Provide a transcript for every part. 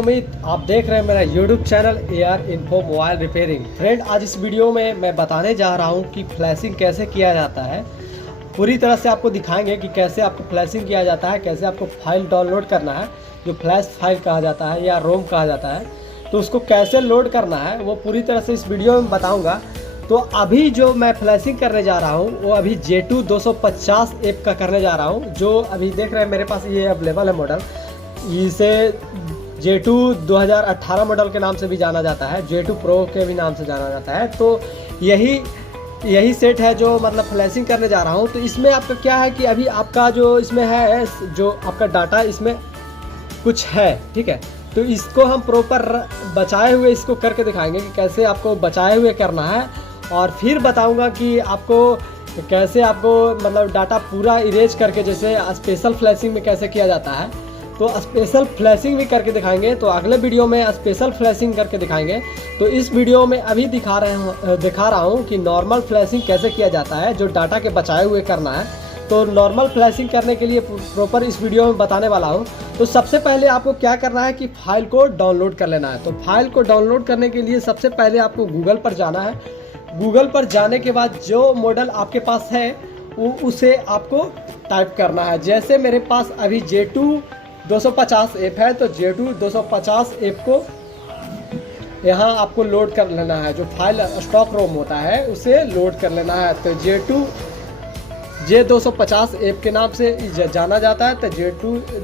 उम्मीद आप देख रहे हैं मेरा YouTube channel AR info mobile repairing. Friend, आज इस वीडियो में मैं बताने जा रहा हूं कि फ्लैशिंग कैसे किया जाता है। पूरी तरह से आपको दिखाएंगे कि कैसे आपको फ्लैशिंग किया जाता है, कैसे आपको फाइल डाउनलोड करना है, जो फ्लैश फाइल कहा जाता है या रोम कहा जाता है, तो उसको कैसे लोड करना है वो पूरी तरह से इस वीडियो में बताऊँगा। तो अभी जो मैं फ्लैशिंग करने जा रहा हूँ वो अभी J2 250 ऐप का करने जा रहा हूँ, जो अभी देख रहे हैं मेरे पास ये अवेलेबल है मॉडल। इसे J2 2018 मॉडल के नाम से भी जाना जाता है, J2 Pro के भी नाम से जाना जाता है। तो यही सेट है जो मतलब फ्लैशिंग करने जा रहा हूँ। तो इसमें आपका क्या है कि अभी आपका जो इसमें है, जो आपका डाटा इसमें कुछ है, ठीक है। तो इसको हम प्रॉपर बचाए हुए इसको करके दिखाएंगे कि कैसे आपको बचाए हुए करना है, और फिर बताऊंगा कि आपको कैसे आपको मतलब डाटा पूरा इरेज करके जैसे स्पेशल फ्लैशिंग में कैसे किया जाता है, तो स्पेशल फ्लैशिंग भी करके दिखाएंगे। तो अगले वीडियो में स्पेशल फ्लैशिंग करके दिखाएंगे। तो इस वीडियो में अभी दिखा रहा हूँ कि नॉर्मल फ्लैशिंग कैसे किया जाता है, जो डाटा के बचाए हुए करना है। तो नॉर्मल फ्लैशिंग करने के लिए प्रॉपर इस वीडियो में बताने वाला हूँ। तो सबसे पहले आपको क्या करना है कि फाइल को डाउनलोड कर लेना है। तो फाइल को डाउनलोड करने के लिए सबसे पहले आपको गूगल पर जाना है। गूगल पर जाने के बाद जो मॉडल आपके पास है उसे आपको टाइप करना है। जैसे मेरे पास अभी J2 250 ऐप है, तो J2 250 ऐप को यहाँ आपको लोड कर लेना है। जो फाइल स्टॉक रोम होता है उसे लोड कर लेना है। तो J250 ऐप के नाम से जाना जाता है। तो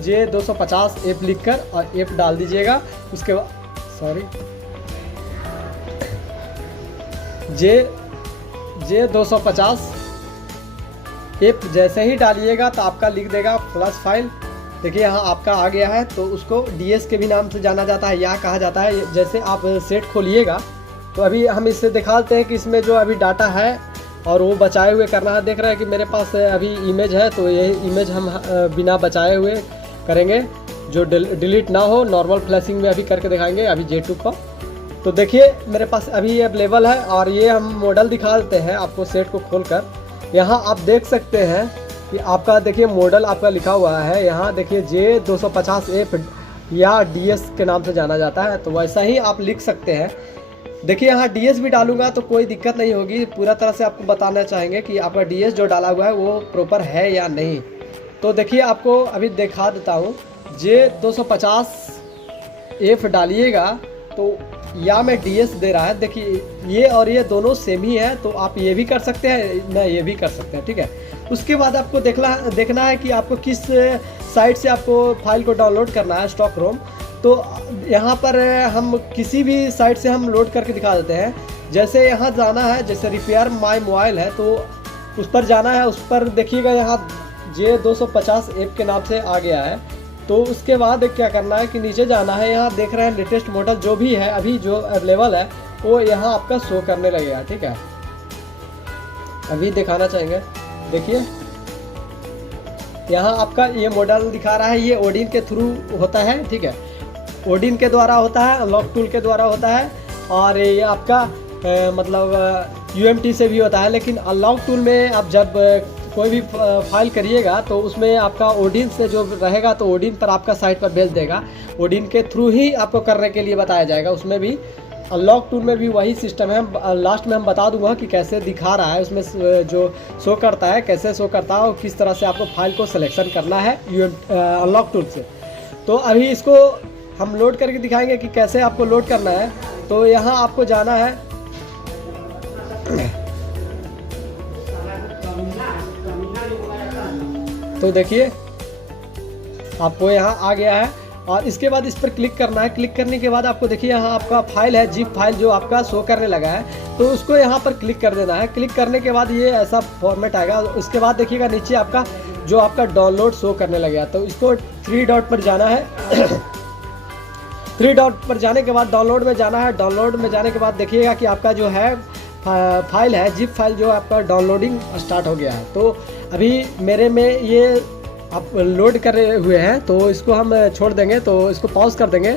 J250 ऐप लिखकर और ऐप डाल दीजिएगा। उसके बाद J250 ऐप जैसे ही डालिएगा तो आपका लिख देगा फ्लैश फाइल। देखिए यहाँ आपका आ गया है। तो उसको DS के भी नाम से जाना जाता है, यहाँ कहा जाता है। जैसे आप सेट खोलिएगा तो अभी हम इससे दिखाते हैं कि इसमें जो अभी डाटा है और वो बचाए हुए करना है। देख रहे हैं कि मेरे पास अभी इमेज है, तो ये इमेज हम बिना बचाए हुए करेंगे, जो डिलीट ना हो। नॉर्मल फ्लैशिंग में अभी करके दिखाएंगे अभी J2 को। तो देखिए मेरे पास अभी ये अवेलेबल है, और ये हम मॉडल दिखा देते हैं आपको सेट को खोलकर। यहाँ आप देख सकते हैं कि आपका देखिए मॉडल आपका लिखा हुआ है। यहाँ देखिए J250 ऐप या DS के नाम से जाना जाता है। तो वैसा ही आप लिख सकते हैं। देखिए यहाँ DS भी डालूंगा तो कोई दिक्कत नहीं होगी। पूरा तरह से आपको बताना चाहेंगे कि आपका DS जो डाला हुआ है वो प्रॉपर है या नहीं। तो देखिए आपको अभी दिखा देता हूँ। J250 ऐप डालिएगा तो या में DS दे रहा है। देखिए ये और ये दोनों सेम ही है, तो आप ये भी कर सकते हैं, ना ये भी कर सकते हैं, ठीक है। उसके बाद आपको देखना है कि आपको किस साइट से आपको फाइल को डाउनलोड करना है, स्टॉक रोम। तो यहाँ पर हम किसी भी साइट से हम लोड करके दिखा देते हैं। जैसे यहाँ जाना है, जैसे रिपेयर माई मोबाइल है तो उस पर जाना है। उस पर देखिएगा यहाँ J250 ऐप के नाम से आ गया है। तो उसके बाद क्या करना है कि नीचे जाना है। यहाँ देख रहे हैं लेटेस्ट मॉडल जो भी है अभी जो अवेलेबल है वो यहाँ आपका शो करने लगेगा, ठीक है। अभी दिखाना चाहेंगे, देखिए यहाँ आपका ये मॉडल दिखा रहा है। ये ओडिन के थ्रू होता है, ठीक है। ओडिन के द्वारा होता है, अनलॉक टूल के द्वारा होता है, और ये आपका मतलब UMT से भी होता है। लेकिन अनलॉक टूल में आप जब कोई भी फाइल करिएगा तो उसमें आपका ओडिन से जो रहेगा तो ओडिन पर आपका साइट पर भेज देगा। ओडिन के थ्रू ही आपको करने के लिए बताया जाएगा। उसमें भी अनलॉक टूल में भी वही सिस्टम है। लास्ट में हम बता दूंगा कि कैसे दिखा रहा है, उसमें जो शो करता है कैसे शो करता है और किस तरह से आपको फाइल को सिलेक्शन करना है अनलॉक टूल से। तो अभी इसको हम लोड करके दिखाएंगे कि कैसे आपको लोड करना है। तो यहाँ आपको जाना है, तो देखिए आपको यहाँ आ गया है, और इसके बाद इस पर क्लिक करना है। क्लिक करने के बाद आपको देखिए यहाँ आपका फाइल है, जिप फाइल जो आपका शो करने लगा है। तो उसको यहाँ पर क्लिक कर देना है। क्लिक करने के बाद ये ऐसा फॉर्मेट आएगा। उसके बाद देखिएगा नीचे आपका जो आपका डाउनलोड शो करने लगेगा। तो इसको 3 डॉट पर जाना है। 3 डॉट पर जाने के बाद डाउनलोड में जाना है। डाउनलोड में जाने के बाद देखिएगा कि आपका जो है फाइल है, जिप फाइल जो आपका डाउनलोडिंग स्टार्ट हो गया है। तो अभी मेरे में ये आप लोड कर रहे हुए हैं, तो इसको हम छोड़ देंगे, तो इसको पॉज कर देंगे।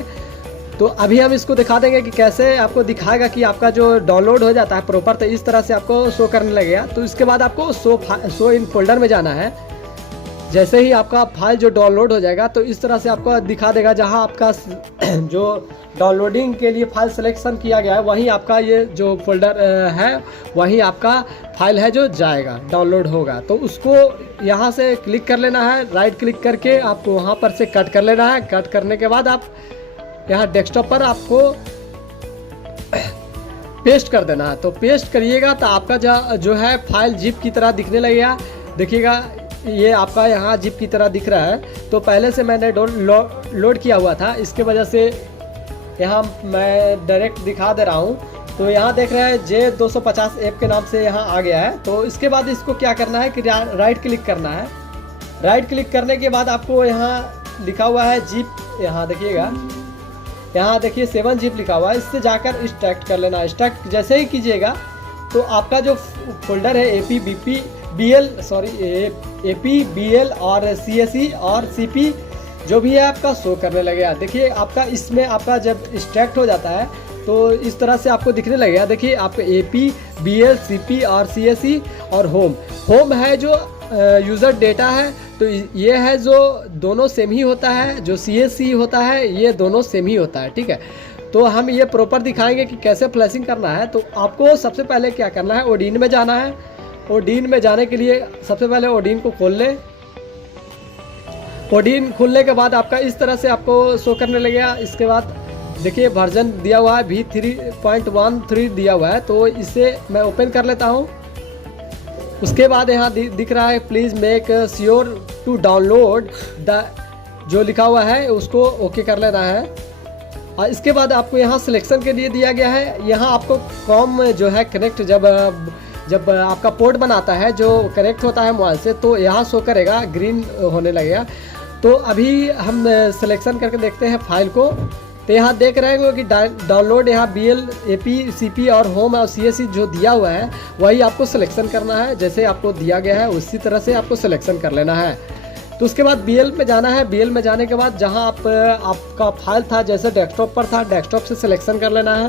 तो अभी हम इसको दिखा देंगे कि कैसे आपको दिखाएगा कि आपका जो डाउनलोड हो जाता है प्रॉपर, तो इस तरह से आपको शो करने लगेगा। तो इसके बाद आपको शो इन फोल्डर में जाना है। जैसे ही आपका फाइल जो डाउनलोड हो जाएगा तो इस तरह से आपको दिखा देगा, जहां आपका जो डाउनलोडिंग के लिए फाइल सिलेक्शन किया गया है वहीं आपका ये जो फोल्डर है वहीं आपका फाइल है जो जाएगा, डाउनलोड होगा। तो उसको यहाँ से क्लिक कर लेना है, राइट क्लिक करके आपको वहाँ पर से कट कर लेना है। कट करने के बाद आप यहाँ डेस्कटॉप पर आपको पेस्ट कर देना है। तो पेस्ट करिएगा तो आपका जो है फाइल जिप की तरह दिखने लगेगा। देखिएगा ये आपका यहाँ जिप की तरह दिख रहा है। तो पहले से मैंने लोड किया हुआ था, इसके वजह से यहाँ मैं डायरेक्ट दिखा दे रहा हूँ। तो यहाँ देख रहे हैं J250 ऐप के नाम से यहाँ आ गया है। तो इसके बाद इसको क्या करना है कि राइट क्लिक करना है। राइट क्लिक करने के बाद आपको यहाँ लिखा हुआ है जिप, यहाँ देखिएगा, यहाँ देखिए 7 जिप लिखा हुआ है, इससे जाकर एक्सट्रैक्ट कर लेना। एक्सट्रैक्ट जैसे ही कीजिएगा तो आपका जो फोल्डर है AP BL और CSE और CP जो भी है आपका शो करने लगेगा। देखिए आपका इसमें आपका जब एक्सट्रैक्ट हो जाता है तो इस तरह से आपको दिखने लगेगा। देखिए आपका AP BL CP और CSE और होम है जो यूज़र डेटा है, तो ये है जो दोनों सेम ही होता है। जो CSE होता है ये दोनों सेम ही होता है, ठीक है। तो हम ये प्रॉपर दिखाएंगे कि कैसे फ्लैशिंग करना है। तो आपको सबसे पहले क्या करना है, ओडीन में जाना है। ओडीन में जाने के लिए सबसे पहले ओडीन को खोल लें। ओडीन खोलने के बाद आपका इस तरह से आपको शो करने लगेगा। इसके बाद देखिए वर्जन दिया हुआ है V3.13 दिया हुआ है, तो इसे मैं ओपन कर लेता हूँ। उसके बाद यहाँ दिख रहा है please make sure to download the, जो लिखा हुआ है उसको ओके कर लेना है। और इसके बाद आपको यहाँ सिलेक्शन के लिए दिया गया है। यहाँ आपको कॉम जो है कनेक्ट जब आपका पोर्ट बनाता है जो कनेक्ट होता है मोबाइल से, तो यहाँ शो करेगा, ग्रीन होने लगेगा। तो अभी हम सिलेक्शन करके देखते हैं फाइल को। तो यहाँ देख रहे हैं कि डाउनलोड यहाँ BL AP CP और होम और CSE जो दिया हुआ है वही आपको सिलेक्शन करना है। जैसे आपको दिया गया है उसी तरह से आपको सिलेक्शन कर लेना है। तो उसके बाद BL में जाना है। BL में जाने के बाद जहाँ आपका फाइल था, जैसे डेस्कटॉप पर था, डेस्कटॉप से सिलेक्शन कर लेना है।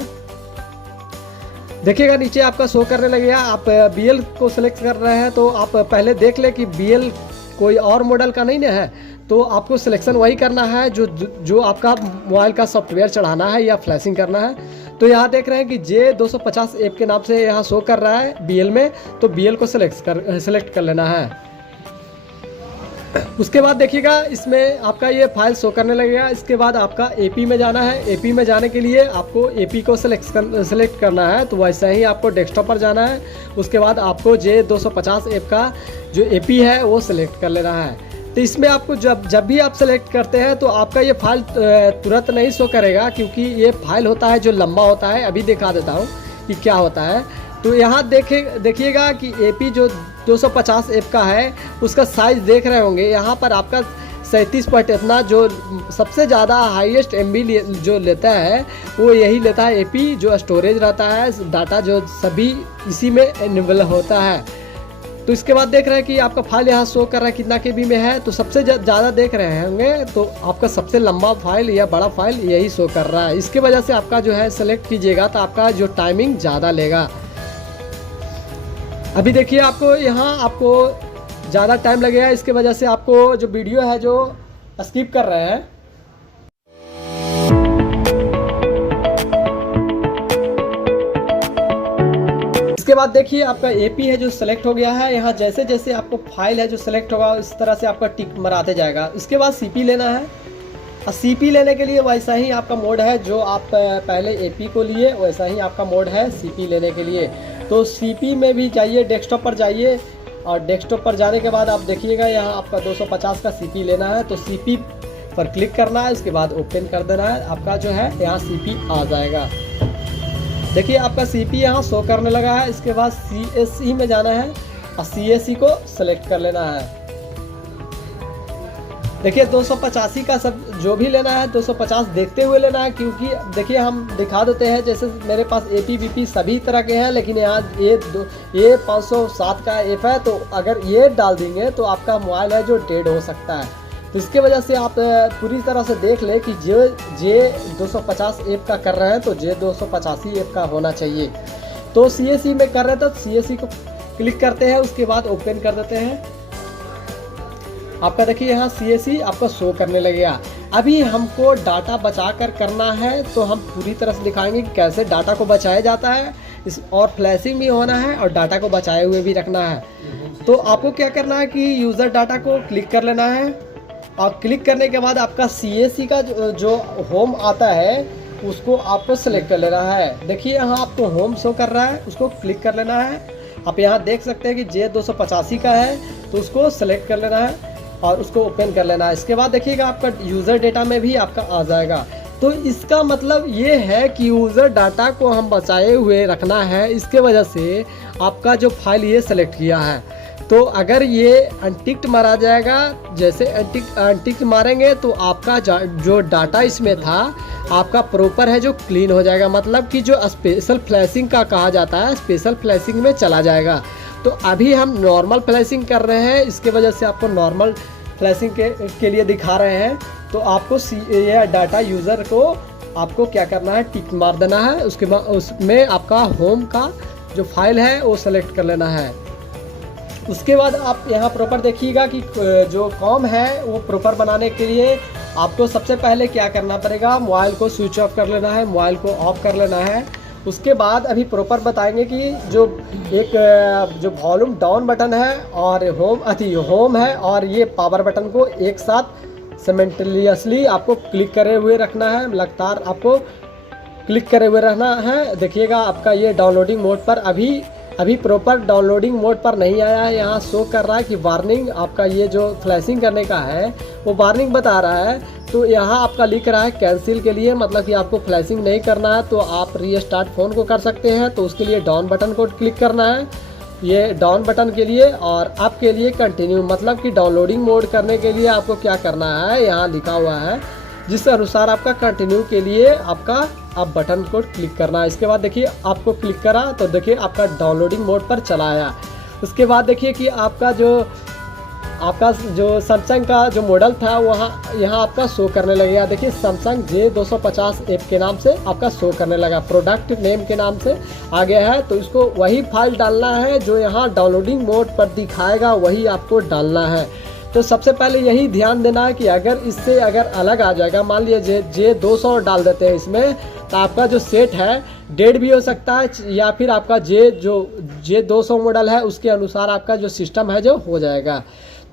देखिएगा नीचे आपका शो करने लगेगा। आप BL को सिलेक्ट कर रहे हैं तो आप पहले देख लें कि BL कोई और मॉडल का नहीं ना है, तो आपको सिलेक्शन वही करना है जो आपका मोबाइल का सॉफ्टवेयर चढ़ाना है या फ्लैशिंग करना है। तो यहाँ देख रहे हैं कि J250 ऐप के नाम से यहाँ शो कर रहा है BL में, तो BL को सिलेक्ट कर लेना है। उसके बाद देखिएगा इसमें आपका ये फाइल शो करने लगेगा। इसके बाद आपका AP में जाना है। AP में जाने के लिए आपको AP को सिलेक्ट करना है, तो वैसा ही आपको डेस्कटॉप पर जाना है। उसके बाद आपको J250 ऐप का जो AP है वो सिलेक्ट कर लेना है। तो इसमें आपको जब भी आप सेलेक्ट करते हैं तो आपका ये फाइल तुरंत नहीं शो करेगा, क्योंकि ये फाइल होता है जो लंबा होता है। अभी दिखा देता हूँ कि क्या होता है। तो यहाँ देखिएगा कि AP जो 250 ऐप का है उसका साइज़ देख रहे होंगे। यहाँ पर आपका 37 पॉइंट इतना जो सबसे ज़्यादा हाईएस्ट MB जो लेता है वो यही लेता है AP। जो स्टोरेज रहता है डाटा जो सभी इसी में इनेबल होता है। तो इसके बाद देख रहे हैं कि आपका फाइल यहाँ शो कर रहा है कितना KB में है। तो सबसे ज़्यादा देख रहे होंगे तो आपका सबसे लंबा फाइल या बड़ा फाइल यही शो कर रहा है। इसके वजह से आपका जो है सेलेक्ट कीजिएगा तो आपका जो टाइमिंग ज़्यादा लेगा। अभी देखिए आपको यहाँ आपको ज़्यादा टाइम लगेगा, इसके वजह से आपको जो वीडियो है जो स्किप कर रहे हैं। इसके बाद देखिए आपका AP है जो सेलेक्ट हो गया है। यहाँ जैसे जैसे आपको फाइल है जो सेलेक्ट होगा इस तरह से आपका टिक मराते जाएगा। इसके बाद CP लेना है। और CP लेने के लिए वैसा ही आपका मोड है जो आप पहले AP को लिए, वैसा ही आपका मोड है CP लेने के लिए। तो CP में भी जाइए, डेस्कटॉप पर जाइए और डेस्कटॉप पर जाने के बाद आप देखिएगा यहाँ आपका 250 का CP लेना है। तो CP पर क्लिक करना है, इसके बाद ओपन कर देना है। आपका जो है यहाँ CP आ जाएगा। देखिए आपका CP यहाँ शो करने लगा है। इसके बाद CSE में जाना है और CSE को सेलेक्ट कर लेना है। देखिए 285 का सब जो भी लेना है 250 देखते हुए लेना है, क्योंकि देखिए हम दिखा देते हैं जैसे मेरे पास AP BP सभी तरह के हैं, लेकिन यहाँ ये 507 का ऐप है। तो अगर ये डाल देंगे तो आपका मोबाइल है जो डेड हो सकता है। तो इसके वजह से आप पूरी तरह से देख लें कि J250 ऐप का कर रहे हैं तो J285 ऐप का होना चाहिए। तो CSE में कर रहे हैं तो CSE को क्लिक करते हैं, उसके बाद ओपन कर देते हैं। आपका देखिए यहाँ CAC आपका शो करने लगेगा। अभी हमको डाटा बचा कर करना है, तो हम पूरी तरह से दिखाएंगे कि कैसे डाटा को बचाया जाता है, इस और फ्लैशिंग भी होना है और डाटा को बचाए हुए भी रखना है। तो आपको क्या करना है कि यूज़र डाटा को क्लिक कर लेना है, और क्लिक करने के बाद आपका CAC का जो होम आता है उसको आपको सेलेक्ट कर लेना है। देखिए यहाँ आपको होम शो कर रहा है, उसको क्लिक कर लेना है। आप यहाँ देख सकते हैं कि J285 का है, तो उसको सेलेक्ट कर लेना है और उसको ओपन कर लेना है। इसके बाद देखिएगा आपका यूज़र डेटा में भी आपका आ जाएगा। तो इसका मतलब ये है कि यूज़र डाटा को हम बचाए हुए रखना है, इसके वजह से आपका जो फाइल ये सेलेक्ट किया है। तो अगर ये अनटिक्ड मारा जाएगा, जैसे अनटिक्ड मारेंगे तो आपका जो डाटा इसमें था आपका प्रॉपर है जो क्लीन हो जाएगा, मतलब कि जो स्पेशल फ्लैशिंग का कहा जाता है स्पेशल फ्लैशिंग में चला जाएगा। तो अभी हम नॉर्मल फ्लैशिंग कर रहे हैं, इसके वजह से आपको नॉर्मल फ्लैशिंग के लिए दिखा रहे हैं। तो आपको ये डाटा यूज़र को आपको क्या करना है, टिक मार देना है। उसके बाद उसमें आपका होम का जो फाइल है वो सेलेक्ट कर लेना है। उसके बाद आप यहाँ प्रॉपर देखिएगा कि जो कॉम है वो प्रॉपर बनाने के लिए आपको सबसे पहले क्या करना पड़ेगा, मोबाइल को स्विच ऑफ कर लेना है, मोबाइल को ऑफ कर लेना है। उसके बाद अभी प्रॉपर बताएंगे कि जो वॉल्यूम डाउन बटन है और होम है और ये पावर बटन को एक साथ सिमेंटलियसली आपको क्लिक करे हुए रखना है, लगातार आपको क्लिक करे हुए रहना है। देखिएगा आपका ये डाउनलोडिंग मोड पर अभी प्रॉपर डाउनलोडिंग मोड पर नहीं आया है। यहाँ शो कर रहा है कि वार्निंग, आपका ये जो फ्लैशिंग करने का है वो वार्निंग बता रहा है। तो यहाँ आपका लिख रहा है कैंसिल के लिए, मतलब कि आपको फ्लैशिंग नहीं करना है तो आप रीस्टार्ट फ़ोन को कर सकते हैं। तो उसके लिए डाउन बटन को क्लिक करना है, ये डाउन बटन के लिए। और आपके लिए कंटिन्यू, मतलब कि डाउनलोडिंग मोड करने के लिए आपको क्या करना है, यहाँ लिखा हुआ है जिस अनुसार आपका कंटिन्यू के लिए आपका आप बटन को क्लिक करना है। इसके बाद देखिए आपको क्लिक करा तो देखिए आपका डाउनलोडिंग मोड पर चला आया। उसके बाद देखिए कि आपका जो सैमसंग का जो मॉडल था यहाँ आपका शो करने लगेगा। देखिए सैमसंग J250 ऐप के नाम से आपका शो करने लगा, प्रोडक्ट नेम के नाम से आ गया है। तो इसको वही फाइल डालना है जो यहाँ डाउनलोडिंग मोड पर दिखाएगा, वही आपको डालना है। तो सबसे पहले यही ध्यान देना है कि अगर इससे अलग आ जाएगा, मान लीजिए J200 डाल देते हैं इसमें, तो आपका जो सेट है डेड भी हो सकता है, या फिर आपका J200 मॉडल है उसके अनुसार आपका जो सिस्टम है जो हो जाएगा।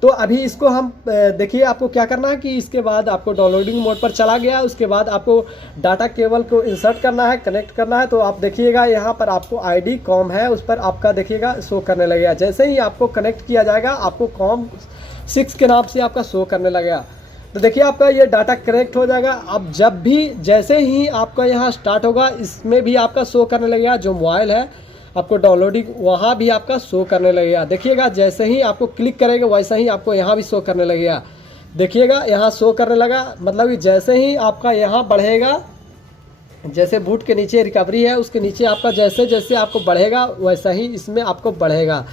तो अभी इसको हम देखिए आपको क्या करना है कि इसके बाद आपको डाउनलोडिंग मोड पर चला गया। उसके बाद आपको डाटा केबल को इंसर्ट करना है, कनेक्ट करना है। तो आप देखिएगा यहाँ पर आपको ID कॉम है उस पर आपका देखिएगा शो करने लगेगा। जैसे ही आपको कनेक्ट किया जाएगा आपको कॉम 6 के नाम से आपका शो करने लगेगा। तो देखिए आपका ये डाटा कनेक्ट हो जाएगा। अब जब भी जैसे ही आपका यहाँ स्टार्ट होगा इसमें भी आपका शो करने लगेगा, जो मोबाइल है आपको डाउनलोडिंग वहाँ भी आपका शो करने लगेगा। देखिएगा जैसे ही आपको क्लिक करेंगे वैसे ही आपको यहाँ भी शो करने लगेगा। देखिएगा यहाँ शो करने लगा, मतलब कि जैसे ही आपका यहाँ बढ़ेगा, जैसे बूट के नीचे रिकवरी है उसके नीचे आपका जैसे जैसे आपको बढ़ेगा वैसा ही इसमें आपको बढ़ेगा।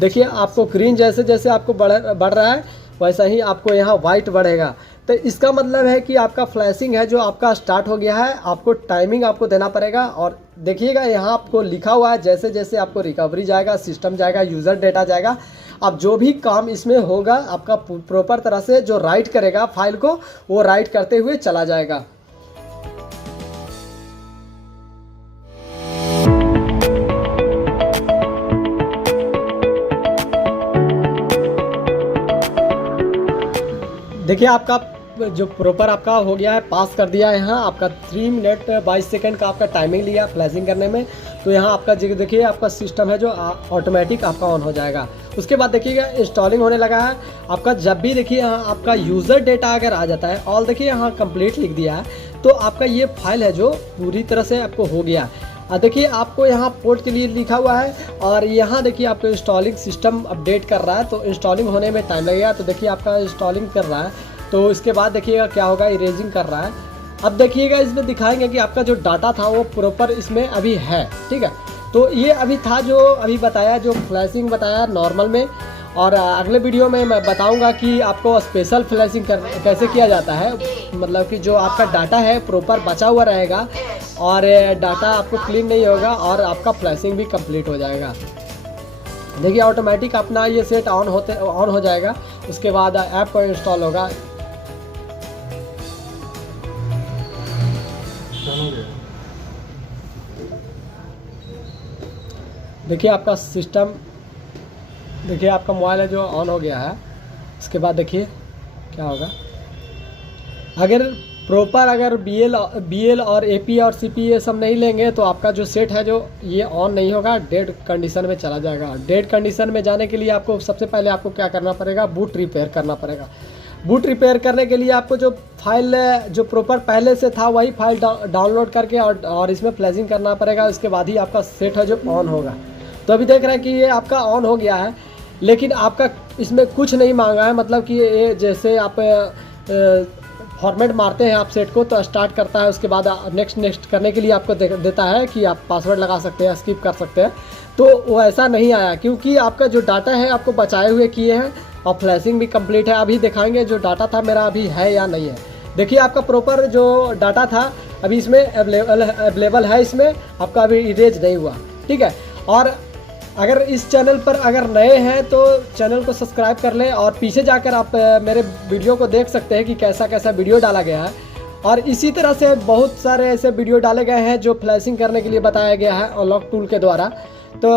देखिए आपको ग्रीन जैसे जैसे आपको बढ़ रहा है वैसा ही आपको यहाँ वाइट बढ़ेगा। तो इसका मतलब है कि आपका फ्लैशिंग है जो आपका स्टार्ट हो गया है, आपको टाइमिंग आपको देना पड़ेगा। और देखिएगा यहाँ आपको लिखा हुआ है जैसे जैसे आपको रिकवरी जाएगा, सिस्टम जाएगा, यूज़र डेटा जाएगा, अब जो भी काम इसमें होगा आपका प्रॉपर तरह से जो राइट करेगा फाइल को वो राइट करते हुए चला जाएगा। देखिए आपका जो प्रॉपर आपका हो गया है, पास कर दिया है। यहाँ आपका 3 मिनट 22 सेकंड का आपका टाइमिंग लिया फ्लैशिंग करने में। तो यहाँ आपका देखिए आपका सिस्टम है जो ऑटोमेटिक आपका ऑन हो जाएगा। उसके बाद देखिएगा इंस्टॉलिंग होने लगा है आपका। जब भी देखिए यहाँ आपका यूज़र डेटा अगर आ जाता है, ऑल देखिए यहाँ कंप्लीट लिख दिया है, तो आपका ये फाइल है जो पूरी तरह से आपको हो गया। देखिए आपको यहाँ पोर्ट के लिए लिखा हुआ है और यहाँ देखिए आपको इंस्टॉलिंग सिस्टम अपडेट कर रहा है, तो इंस्टॉलिंग होने में टाइम लगेगा। तो देखिए आपका इंस्टॉलिंग कर रहा है, तो इसके बाद देखिएगा क्या होगा, इरेजिंग कर रहा है। अब देखिएगा इसमें दिखाएंगे कि आपका जो डाटा था वो प्रॉपर इसमें अभी है, ठीक है। तो ये अभी था जो अभी बताया, जो फ्लैशिंग बताया नॉर्मल में, और अगले वीडियो में मैं बताऊंगा कि आपको स्पेशल फ्लैशिंग कैसे किया जाता है, मतलब कि जो आपका डाटा है प्रॉपर बचा हुआ रहेगा और डाटा आपको क्लीन नहीं होगा और आपका फ्लैशिंग भी कंप्लीट हो जाएगा। देखिए ऑटोमेटिक अपना ये सेट ऑन हो जाएगा। उसके बाद ऐप पर इंस्टॉल होगा। देखिए आपका सिस्टम, देखिए आपका मोबाइल है जो ऑन हो गया है। उसके बाद देखिए क्या होगा, अगर प्रॉपर अगर BL और AP और CP ये सब नहीं लेंगे तो आपका जो सेट है जो ये ऑन नहीं होगा, डेड कंडीशन में चला जाएगा। डेड कंडीशन में जाने के लिए आपको सबसे पहले आपको क्या करना पड़ेगा, बूट रिपेयर करना पड़ेगा। बूट रिपेयर करने के लिए आपको जो फाइल जो प्रॉपर पहले से था वही फाइल डाउनलोड करके और इसमें फ्लैशिंग करना पड़ेगा। उसके बाद ही आपका सेट है जो ऑन होगा। तो अभी देख रहे हैं कि ये आपका ऑन हो गया है, लेकिन आपका इसमें कुछ नहीं मांगा है। मतलब कि ये जैसे आप फॉर्मेट मारते हैं आप सेट को तो स्टार्ट करता है। उसके बाद नेक्स्ट करने के लिए आपको देता है कि आप पासवर्ड लगा सकते हैं, स्किप कर सकते हैं। तो वो ऐसा नहीं आया, क्योंकि आपका जो डाटा है आपको बचाए हुए किए हैं और फ्लैशिंग भी कंप्लीट है। अभी दिखाएंगे जो डाटा था मेरा अभी है या नहीं है। देखिए आपका प्रॉपर जो डाटा था अभी इसमें अवेलेबल है, इसमें आपका अभी इरेज नहीं हुआ, ठीक है। और अगर इस चैनल पर अगर नए हैं तो चैनल को सब्सक्राइब कर लें और पीछे जाकर आप मेरे वीडियो को देख सकते हैं कि कैसा कैसा वीडियो डाला गया है। और इसी तरह से बहुत सारे ऐसे वीडियो डाले गए हैं जो फ्लैशिंग करने के लिए बताया गया है अनलॉक टूल के द्वारा। तो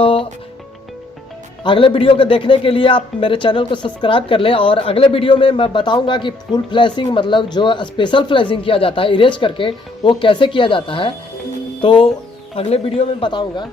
अगले वीडियो को देखने के लिए आप मेरे चैनल को सब्सक्राइब कर लें। और अगले वीडियो में मैं बताऊंगा कि फुल फ्लैशिंग मतलब जो स्पेशल फ्लैशिंग किया जाता है इरेज करके वो कैसे किया जाता है, तो अगले वीडियो में बताऊँगा।